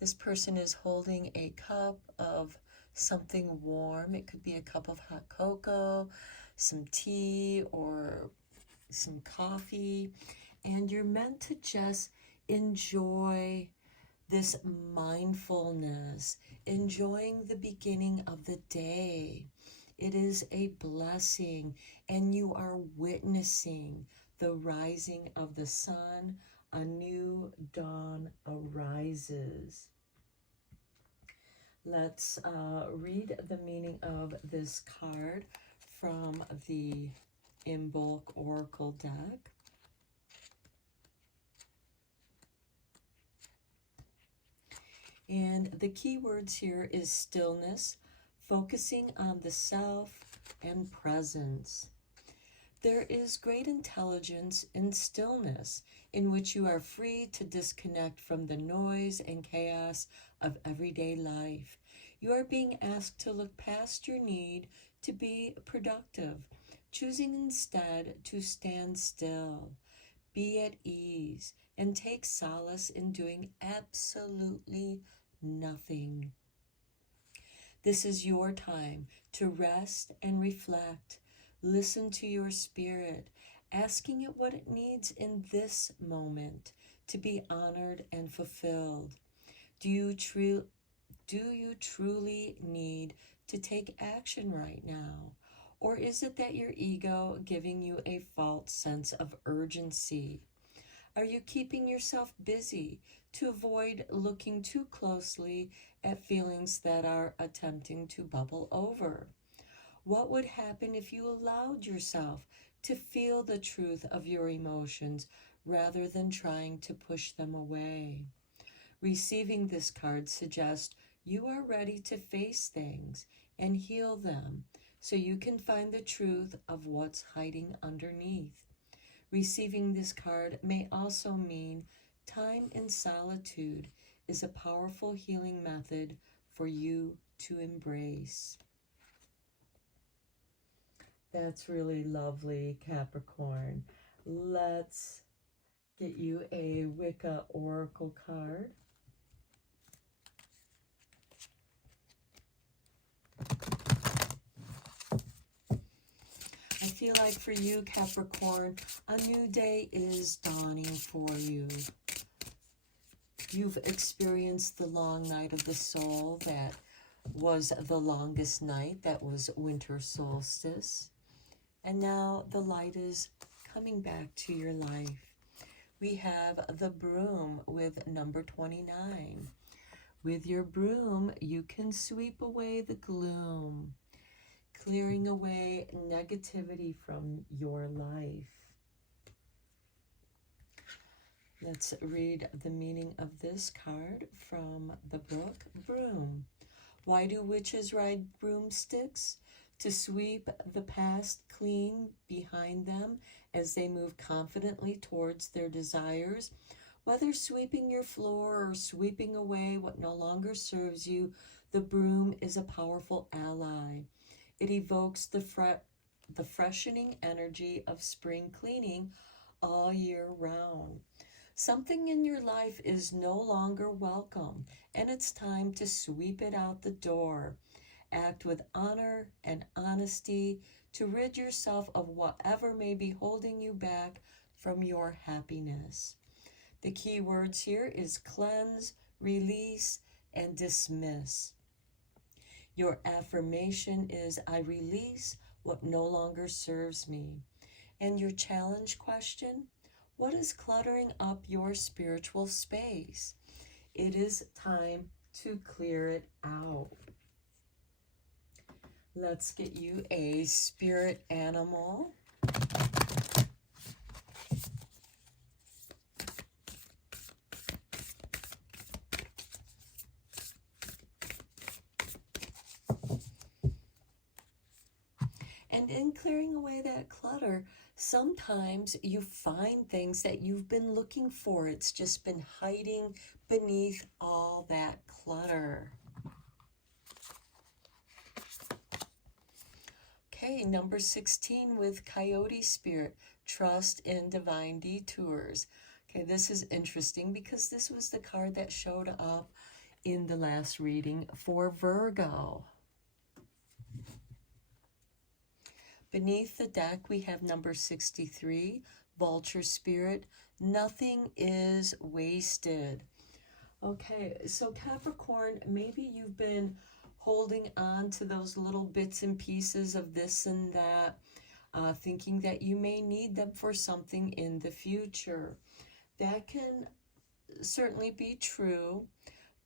this person is holding a cup of something warm. It could be a cup of hot cocoa, some tea, or some coffee. And you're meant to just enjoy this mindfulness, enjoying the beginning of the day. It is a blessing, and you are witnessing the rising of the sun. A new dawn arises. Let's read the meaning of this card from the Imbolc Oracle deck. And the key words here is stillness, focusing on the self, and presence. There is great intelligence in stillness, in which you are free to disconnect from the noise and chaos of everyday life. You are being asked to look past your need to be productive, choosing instead to stand still, be at ease, and take solace in doing absolutely nothing. This is your time to rest and reflect. Listen to your spirit, asking it what it needs in this moment to be honored and fulfilled. Do you truly need to take action right now? Or is it that your ego giving you a false sense of urgency? Are you keeping yourself busy to avoid looking too closely at feelings that are attempting to bubble over? What would happen if you allowed yourself to feel the truth of your emotions rather than trying to push them away? Receiving this card suggests you are ready to face things and heal them so you can find the truth of what's hiding underneath. Receiving this card may also mean time in solitude is a powerful healing method for you to embrace. That's really lovely, Capricorn. Let's get you a Wicca Oracle card. I feel like for you, Capricorn, a new day is dawning for you. You've experienced the long night of the soul that was the longest night, that was winter solstice. And now the light is coming back to your life. We have the broom with number 29. With your broom, you can sweep away the gloom, clearing away negativity from your life. Let's read the meaning of this card from the book Broom. Why do witches ride broomsticks? To sweep the past clean behind them as they move confidently towards their desires. Whether sweeping your floor or sweeping away what no longer serves you, the broom is a powerful ally. It evokes the freshening energy of spring cleaning all year round. Something in your life is no longer welcome, and it's time to sweep it out the door. Act with honor and honesty to rid yourself of whatever may be holding you back from your happiness. The key words here is cleanse, release, and dismiss. Your affirmation is, I release what no longer serves me. And your challenge question, what is cluttering up your spiritual space? It is time to clear it out. Let's get you a spirit animal. And in clearing away that clutter, sometimes you find things that you've been looking for. It's just been hiding beneath all that clutter. Okay, number 16 with Coyote Spirit, trust in divine detours. Okay, this is interesting because this was the card that showed up in the last reading for Virgo. Beneath the deck, we have number 63, Vulture Spirit, nothing is wasted. Okay, so Capricorn, maybe you've been holding on to those little bits and pieces of this and that, thinking that you may need them for something in the future. That can certainly be true,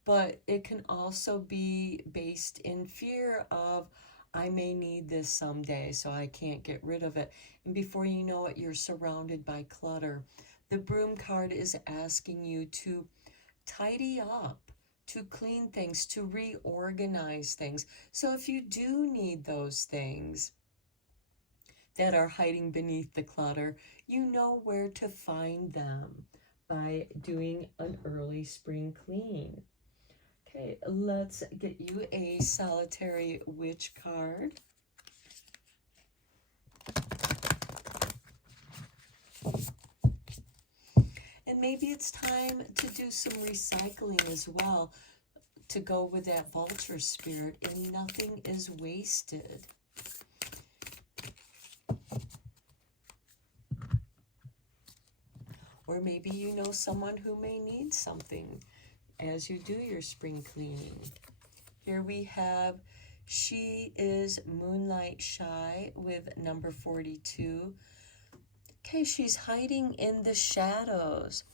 but it can also be based in fear of, I may need this someday, so I can't get rid of it. And before you know it, you're surrounded by clutter. The Broom card is asking you to tidy up, to clean things, to reorganize things. So if you do need those things that are hiding beneath the clutter, you know where to find them by doing an early spring clean. Okay, let's get you a Solitary Witch card. And maybe it's time to do some recycling as well to go with that Vulture Spirit, and nothing is wasted. Or maybe you know someone who may need something as you do your spring cleaning. Here we have She is Moonlight Shy with number 42. Okay, she's hiding in the shadows.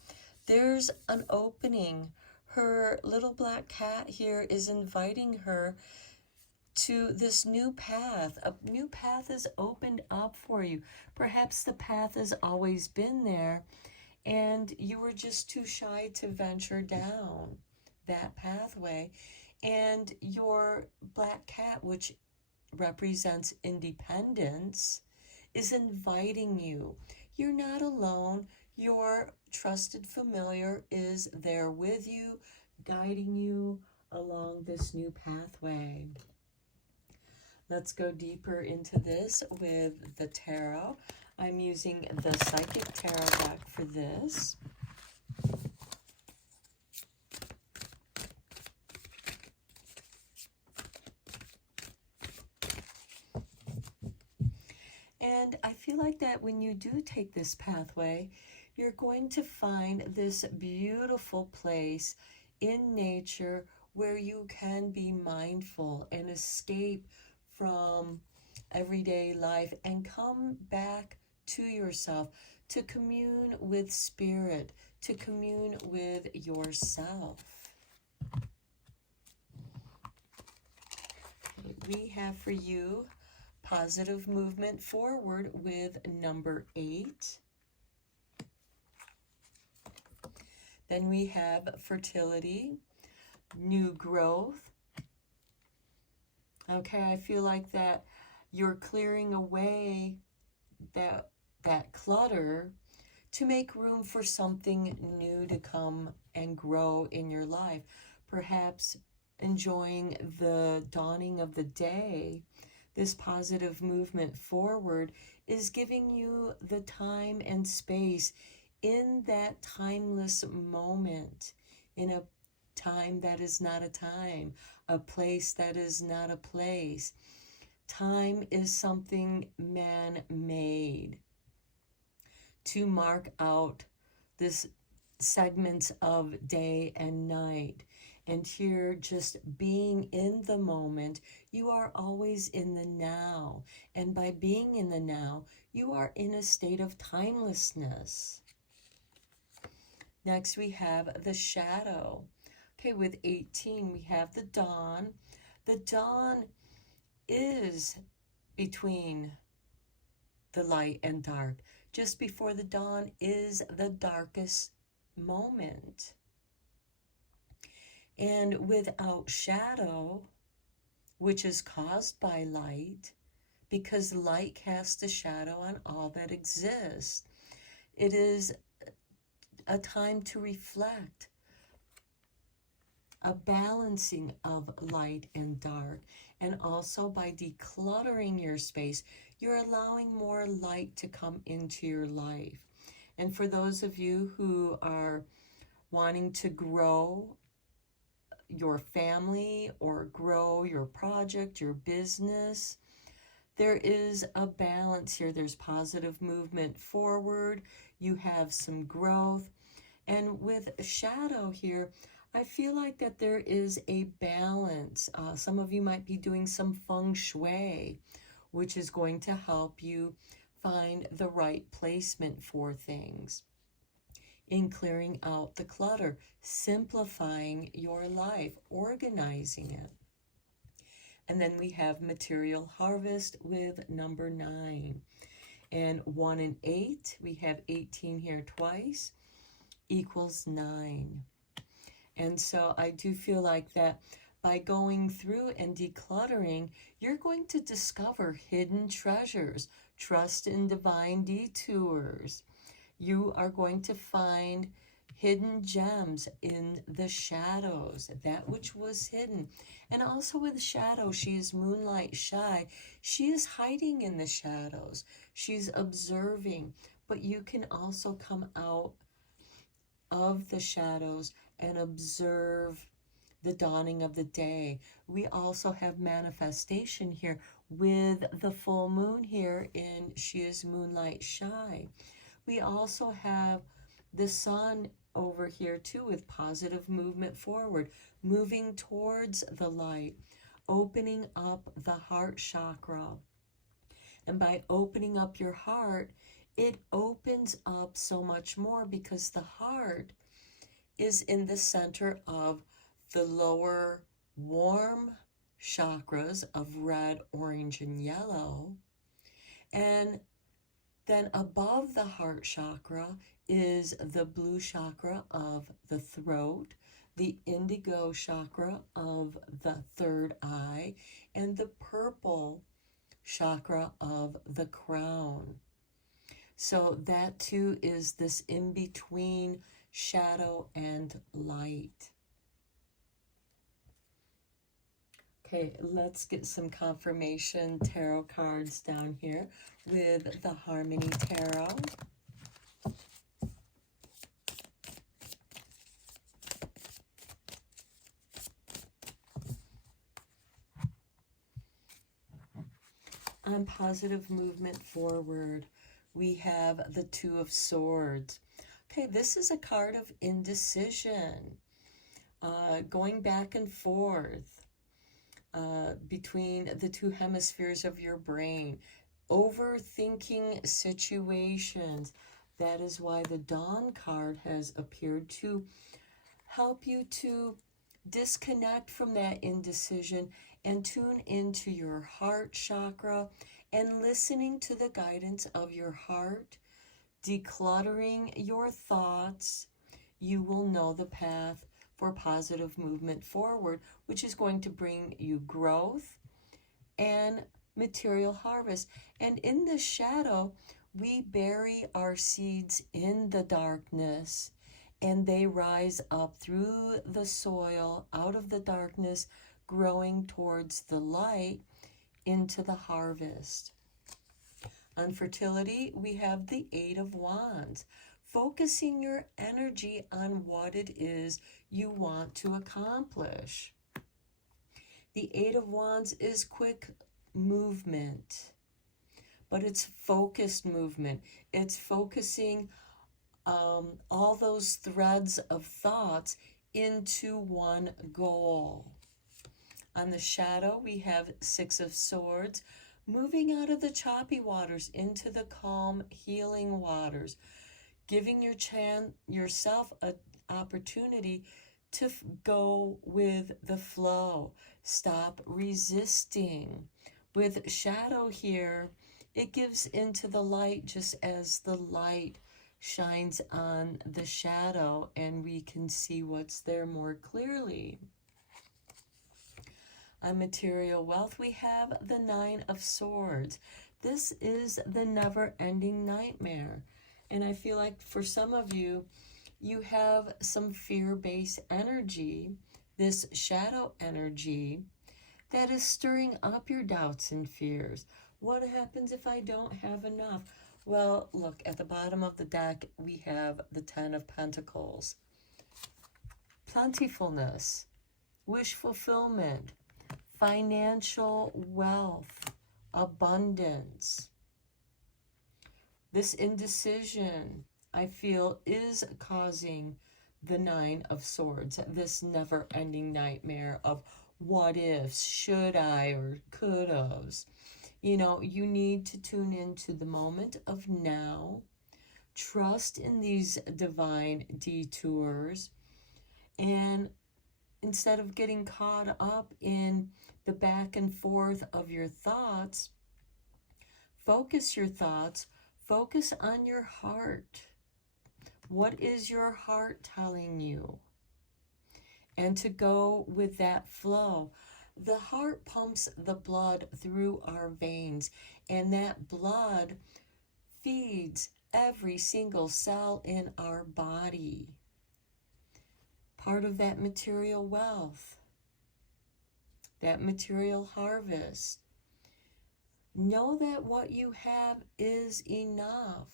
There's an opening. Her little black cat here is inviting her to this new path. A new path is opened up for you. Perhaps the path has always been there, and you were just too shy to venture down that pathway. And your black cat, which represents independence, is inviting you. You're not alone. Your trusted familiar is there with you, guiding you along this new pathway. Let's go deeper into this with the tarot. I'm using the Psychic Tarot deck for this. And I feel like that when you do take this pathway, you're going to find this beautiful place in nature where you can be mindful and escape from everyday life and come back to yourself, to commune with spirit, to commune with yourself. We have for you positive movement forward with number 8. Then we have fertility, new growth. Okay, I feel like that you're clearing away that clutter to make room for something new to come and grow in your life. Perhaps enjoying the dawning of the day. This positive movement forward is giving you the time and space in that timeless moment, in a time that is not a time, a place that is not a place. Time is something man-made to mark out this segments of day and night. And here, just being in the moment, you are always in the now. And by being in the now, you are in a state of timelessness. Next, we have the shadow. Okay, with 18, we have the dawn. The dawn is between the light and dark. Just before the dawn is the darkest moment. And without shadow, which is caused by light, because light casts a shadow on all that exists, it is a time to reflect, a balancing of light and dark. And also by decluttering your space, you're allowing more light to come into your life. And for those of you who are wanting to grow your family or grow your project, your business, there is a balance here. There's positive movement forward. You have some growth. And with shadow here, I feel like that there is a balance. Some of you might be doing some feng shui, which is going to help you find the right placement for things. In clearing out the clutter, simplifying your life, organizing it. And then we have material harvest with number 9. And 1 and 8, we have 18 here twice, equals 9. And so I do feel like that by going through and decluttering, you're going to discover hidden treasures. Trust in divine detours. You are going to find hidden gems in the shadows, that which was hidden. And also with shadow, she is moonlight shy. She is hiding in the shadows. She's observing. But you can also come out of the shadows and observe the dawning of the day. We also have manifestation here with the full moon here in She is Moonlight Shy. We also have the sun over here too with positive movement forward, moving towards the light, opening up the heart chakra. And by opening up your heart, it opens up so much more, because the heart is in the center of the lower warm chakras of red, orange, and yellow. And then above the heart chakra is the blue chakra of the throat, the indigo chakra of the third eye, and the purple chakra of the crown. So that too is this in-between shadow and light. Okay, let's get some confirmation tarot cards down here with the Harmony Tarot. On positive movement forward, we have the Two of Swords. Okay, this is a card of indecision, going back and forth between the two hemispheres of your brain, overthinking situations. That is why the Dawn card has appeared, to help you to disconnect from that indecision and tune into your heart chakra and listening to the guidance of your heart, decluttering your thoughts. You will know the path for positive movement forward, which is going to bring you growth and material harvest. And in the shadow, we bury our seeds in the darkness, and they rise up through the soil, out of the darkness, growing towards the light into the harvest. On fertility, we have the Eight of Wands, focusing your energy on what it is you want to accomplish. The Eight of Wands is quick movement, but it's focused movement. It's focusing all those threads of thoughts into one goal. On the shadow, we have Six of Swords, moving out of the choppy waters into the calm, healing waters, giving yourself an opportunity to go with the flow. Stop resisting. With shadow here, it gives into the light just as the light shines on the shadow and we can see what's there more clearly. On material wealth, we have the Nine of Swords. This is the never-ending nightmare. And I feel like for some of you, you have some fear-based energy, this shadow energy, that is stirring up your doubts and fears. What happens if I don't have enough? Well, look, at the bottom of the deck, we have the Ten of Pentacles. Plentifulness, wish fulfillment, financial wealth, abundance. This indecision, I feel, is causing the Nine of Swords, this never-ending nightmare of what ifs, should I, or could haves. You know, you need to tune into the moment of now, trust in these divine detours, and instead of getting caught up in the back and forth of your thoughts, focus your thoughts, focus on your heart. What is your heart telling you? And to go with that flow. The heart pumps the blood through our veins, and that blood feeds every single cell in our body. Part of that material wealth, that material harvest. Know that what you have is enough.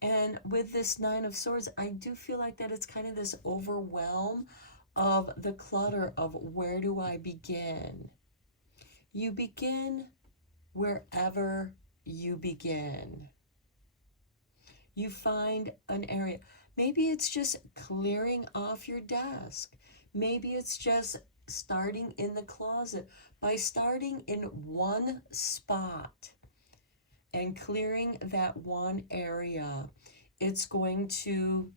And with this Nine of Swords, I do feel like that it's kind of this overwhelm of the clutter of where do I begin? You begin wherever you begin. You find an area. Maybe it's just clearing off your desk. Maybe it's just starting in the closet. By starting in one spot and clearing that one area, it's going to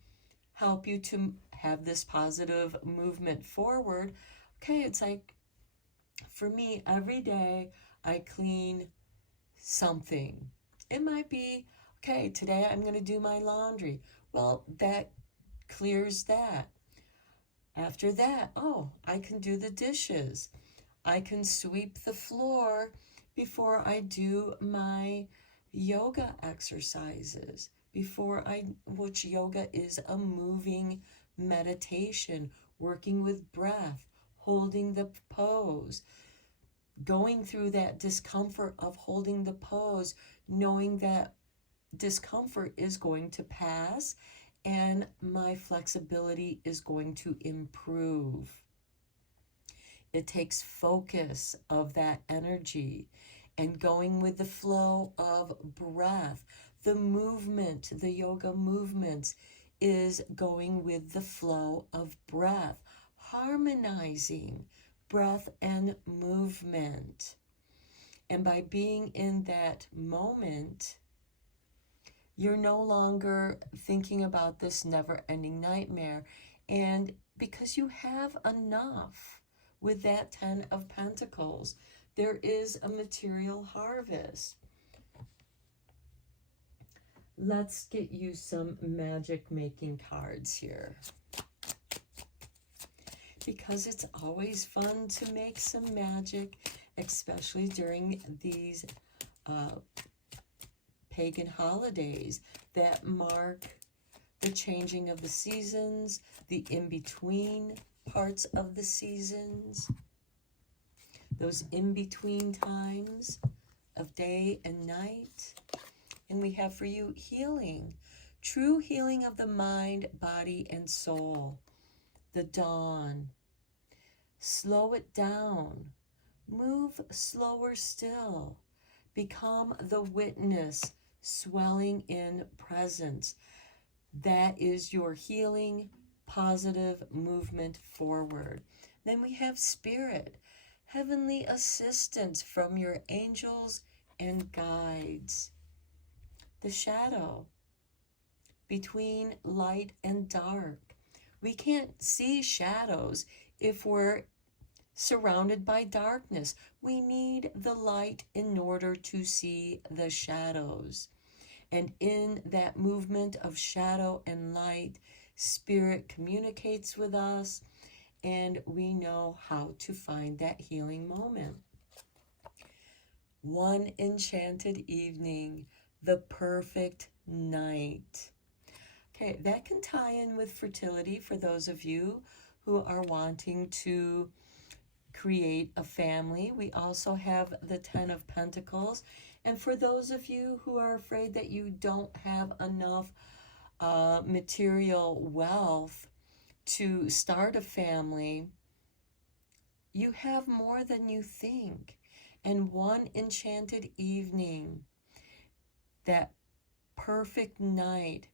help you to have this positive movement forward. Okay, it's like, for me, every day I clean something. It might be, okay, today I'm going to do my laundry. Well, that clears that. After that, oh, I can do the dishes. I can sweep the floor before I do my yoga exercises. Which yoga is a moving meditation, working with breath, holding the pose, going through that discomfort of holding the pose, knowing that discomfort is going to pass and my flexibility is going to improve. It takes focus of that energy and going with the flow of breath. The movement, the yoga movements, is going with the flow of breath, harmonizing breath and movement. And by being in that moment, you're no longer thinking about this never-ending nightmare. And because you have enough with that Ten of Pentacles, there is a material harvest. Let's get you some magic making cards here, because it's always fun to make some magic, especially during these pagan holidays that mark the changing of the seasons, the in-between parts of the seasons, those in-between times of day and night. And we have for you healing, true healing of the mind, body, and soul. The dawn. Slow it down. Move slower still. Become the witness, swelling in presence. That is your healing, positive movement forward. Then we have spirit, heavenly assistance from your angels and guides. The shadow, between light and dark. We can't see shadows if we're surrounded by darkness. We need the light in order to see the shadows. And in that movement of shadow and light, Spirit communicates with us, and we know how to find that healing moment. One enchanted evening, the perfect night. Okay, that can tie in with fertility for those of you who are wanting to create a family. We also have the 10 of Pentacles. And for those of you who are afraid that you don't have enough material wealth to start a family, you have more than you think. And one enchanted evening, that perfect night,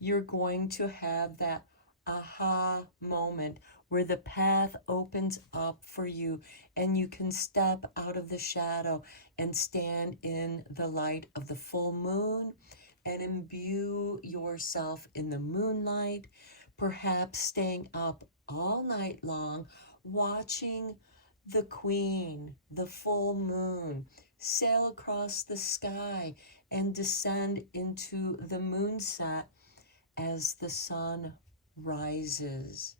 you're going to have that aha moment where the path opens up for you and you can step out of the shadow and stand in the light of the full moon and imbue yourself in the moonlight, perhaps staying up all night long watching the queen, the full moon, sail across the sky and descend into the moonset as the sun rises.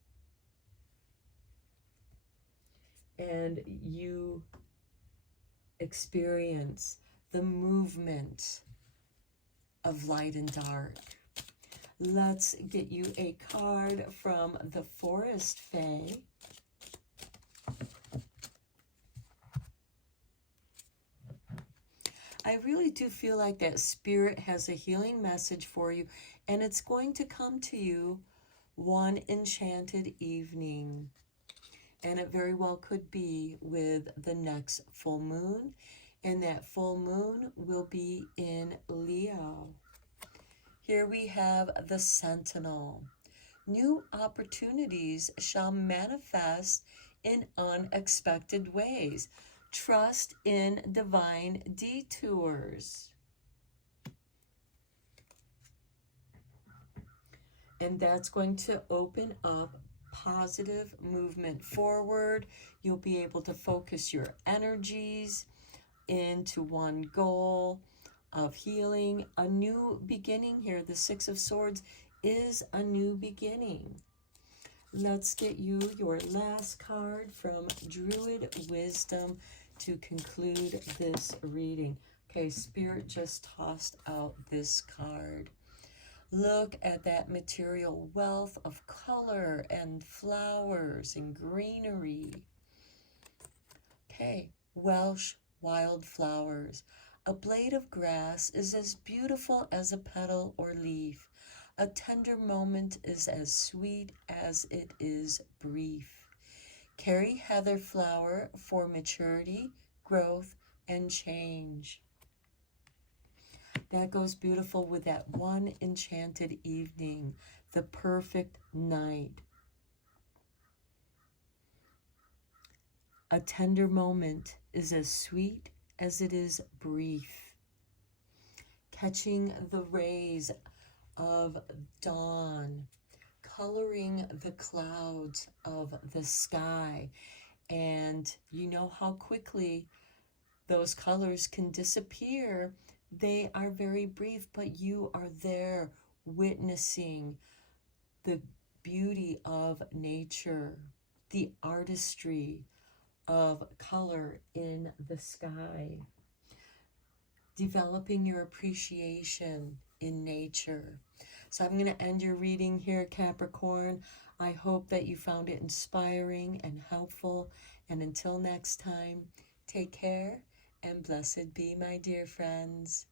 And you experience the movement of light and dark. Let's get you a card from the Forest Fae. I really do feel like that Spirit has a healing message for you, and it's going to come to you one enchanted evening. And it very well could be with the next full moon, and that full moon will be in Leo. Here we have the Sentinel. New opportunities shall manifest in unexpected ways. Trust in divine detours. And that's going to open up positive movement forward. You'll be able to focus your energies into one goal of healing. A new beginning here. The Six of Swords is a new beginning. Let's get you your last card from Druid Wisdom to conclude this reading. Okay, Spirit just tossed out this card. Look at that material wealth of color and flowers and greenery. Okay, Welsh wildflowers. A blade of grass is as beautiful as a petal or leaf. A tender moment is as sweet as it is brief. Carry heather flower for maturity, growth, and change. That goes beautiful with that one enchanted evening, the perfect night. A tender moment is as sweet as it is brief. Catching the rays of dawn, coloring the clouds of the sky, and you know how quickly those colors can disappear. They are very brief, but you are there witnessing the beauty of nature, the artistry of color in the sky, developing your appreciation in nature. So I'm going to end your reading here, Capricorn. I hope that you found it inspiring and helpful. And until next time, take care and blessed be, my dear friends.